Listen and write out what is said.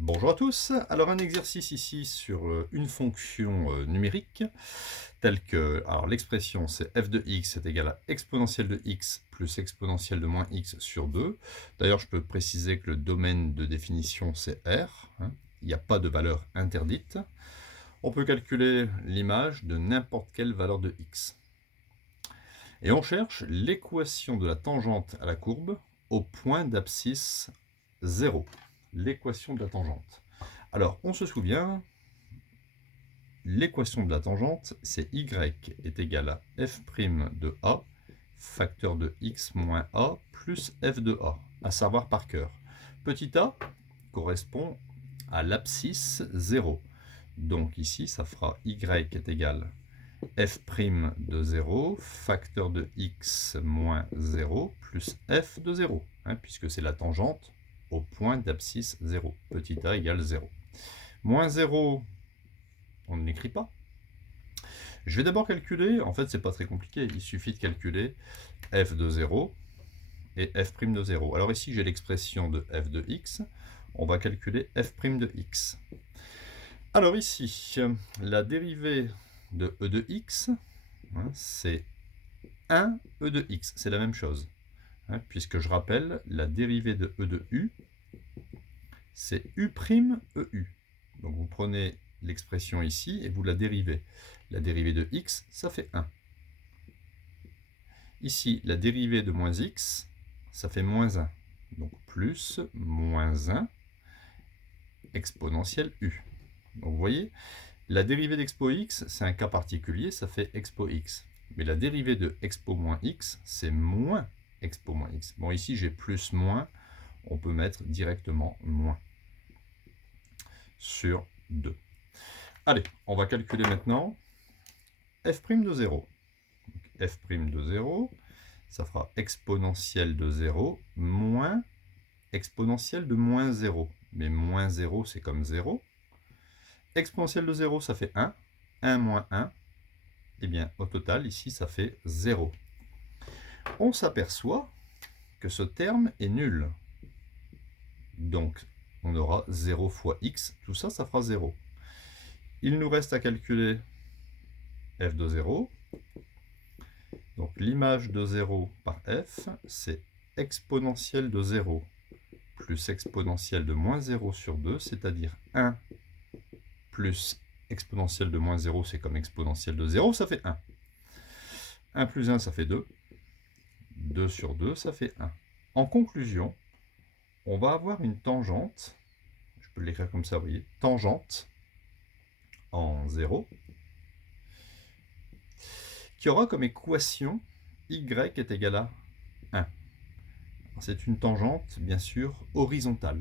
Bonjour à tous. Alors un exercice ici sur une fonction numérique telle que, alors l'expression c'est f de x est égal à exponentielle de x plus exponentielle de moins x sur 2. D'ailleurs je peux préciser que le domaine de définition c'est R, hein. Il n'y a pas de valeur interdite. On peut calculer l'image de n'importe quelle valeur de x. Et on cherche l'équation de la tangente à la courbe au point d'abscisse 0. L'équation de la tangente. Alors, on se souvient, l'équation de la tangente, c'est y est égal à f' de a, facteur de x moins a, plus f de a, à savoir par cœur. Petit a correspond à l'abscisse 0. Donc ici, ça fera y est égal à f' de 0, facteur de x moins 0, plus f de 0, hein, puisque c'est la tangente au point d'abscisse 0. Petit a égale 0. Moins 0, on ne l'écrit pas. Je vais d'abord calculer, en fait c'est pas très compliqué, il suffit de calculer f de 0 et f' de 0. Alors ici j'ai l'expression de f de x, on va calculer f' de x. Alors ici, la dérivée de e de x, hein, c'est 1 e de x, c'est la même chose. Hein, puisque je rappelle, la dérivée de e de u, c'est u' eu. Donc vous prenez l'expression ici et vous la dérivez. La dérivée de x, ça fait 1. Ici, la dérivée de moins x, ça fait moins 1. Donc plus moins 1 exponentielle u. Donc vous voyez, la dérivée d'expo x, c'est un cas particulier, ça fait expo x. Mais la dérivée de expo moins x, c'est moins expo moins x. Bon, ici j'ai plus moins, on peut mettre directement moins sur 2. Allez, on va calculer maintenant f' de 0. Donc, f' de 0, ça fera exponentielle de 0 moins exponentielle de moins 0. Mais moins 0, c'est comme 0. Exponentielle de 0, ça fait 1. 1 moins 1, eh bien, au total, ici, ça fait 0. On s'aperçoit que ce terme est nul. Donc, on aura 0 fois x. Tout ça, ça fera 0. Il nous reste à calculer f de 0. Donc, l'image de 0 par f, c'est exponentielle de 0 plus exponentielle de moins 0 sur 2, c'est-à-dire 1 plus exponentielle de moins 0, c'est comme exponentielle de 0, ça fait 1. 1 plus 1, ça fait 2. 2 sur 2, ça fait 1. En conclusion, on va avoir une tangente, je peux l'écrire comme ça, vous voyez, tangente en 0, qui aura comme équation y est égal à 1. C'est une tangente, bien sûr, horizontale.